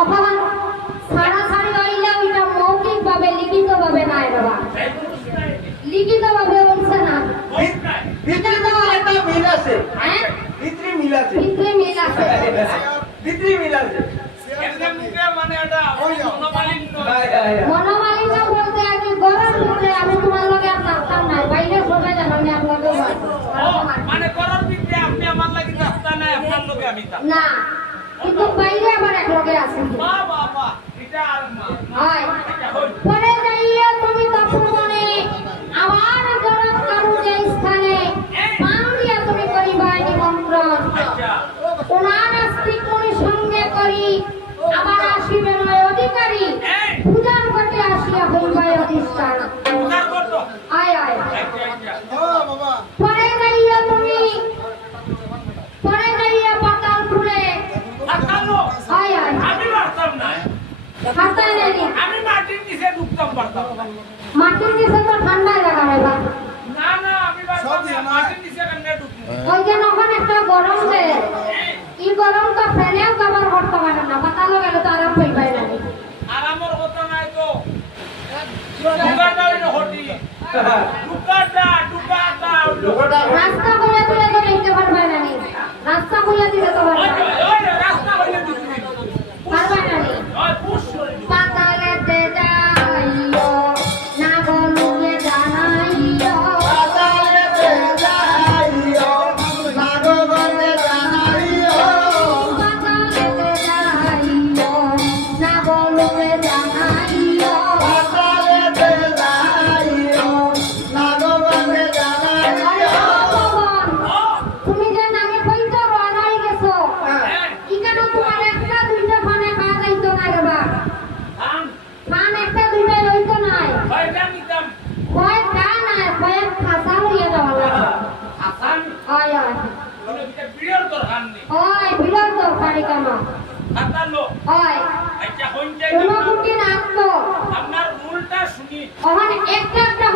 অপমান সারাসারি হইলে ওইটা মৌখিকভাবে লিখিতভাবে নাই বাবা, লিখিতভাবে বলছে না। ভিতরে তো একটা মিল আছে, হ্যাঁ ভিতরে মিল আছে, ভিতরে মিল আছে, ভিতরে মিল আছে। মানে এটা মনোমালিন্য মনোমালিন্য বলতে আমি গরম করে আমি তোমার লগে আর থাকতাম না, বাইরে সবাই জানো আমি আপনাকে মানে করার দিকে আপনি আমার লাগি রাস্তা নাই, আপনার লোকে আমি তা না, কিন্তু বাইরে আবার এক লগে আছে। বাহ বাহ বাহ, এটা আর না হয় পরে যাইয়া তুমি তখন মনে আবার গরম কারু যে স্থানে পান দিয়া তুমি করিবা নিমন্ত্রণ, আচ্ছা ওনার আস্তিক মুনি সঙ্গে করি আবার আসিবে নয় অধিকারী, পূজার করতে আসিয়া হইবাই অধিষ্ঠান। উদার করতো আয় আয় আচ্ছা আচ্ছা পরে যাইয়া তুমি পরে যাইয়া পাতাল খুলে থাকালো আয় আয় আমি পারতাম না, হাতায় নেই আমি মাটির নিচে ঢুকতাম পারতাম না। মাটির নিচে তো ঠান্ডা জায়গা রইবা, না না আমি পারতাম না, মাটির নিচে কেমনে ঢুকবো? ওই যে ওখানে একটা গরম দেয়, এই গরম তো ফেলেও কভার করতে পারে না, পাতালো গেলে তো আরাম পাইবাই না। আরামর কথা নাই তো, ঢুকাটা হইলো হটি, ঢুকাটা হইলো রাস্তা খুলে দিলে তো দেখতে পারবাই না, রাস্তা খুলে দিলে তো ওই রাস্তা হইলে দিতে পারবাই না। ওই পুশ করে দিতে। পাতালেতে যাইও না গলুকে জানাইও, পাতালেতে যাইও, নাগবনে জানাইও, পাতালেতে যাইও না গলুকে জানাইও, পাতালেতে যাইও, নাগবনে জানাইও। ভগবান তুমি যে নামে কইতো রানাই গেছো, হ্যাঁ, ইকানো তোমার একটা দুইটা ফানে খাওয়া যাইতো না রে বা, ধান, ফান একটা দুইটা লইতো নাই, কয়টা নিতাম? কয়েকটা নাই কয়েক খাসা লইয়া যাওয়া লাগে। আসান, আয় আয় কোনো একটা বিড়াল তোর হান নেই। ওই বিরাট দরকারি কাম হাতালো, ওই আচ্ছা হইন যাই কোনো কুটি নাচতো আপনার মূলটা শুনি। ওখানে একটা একটা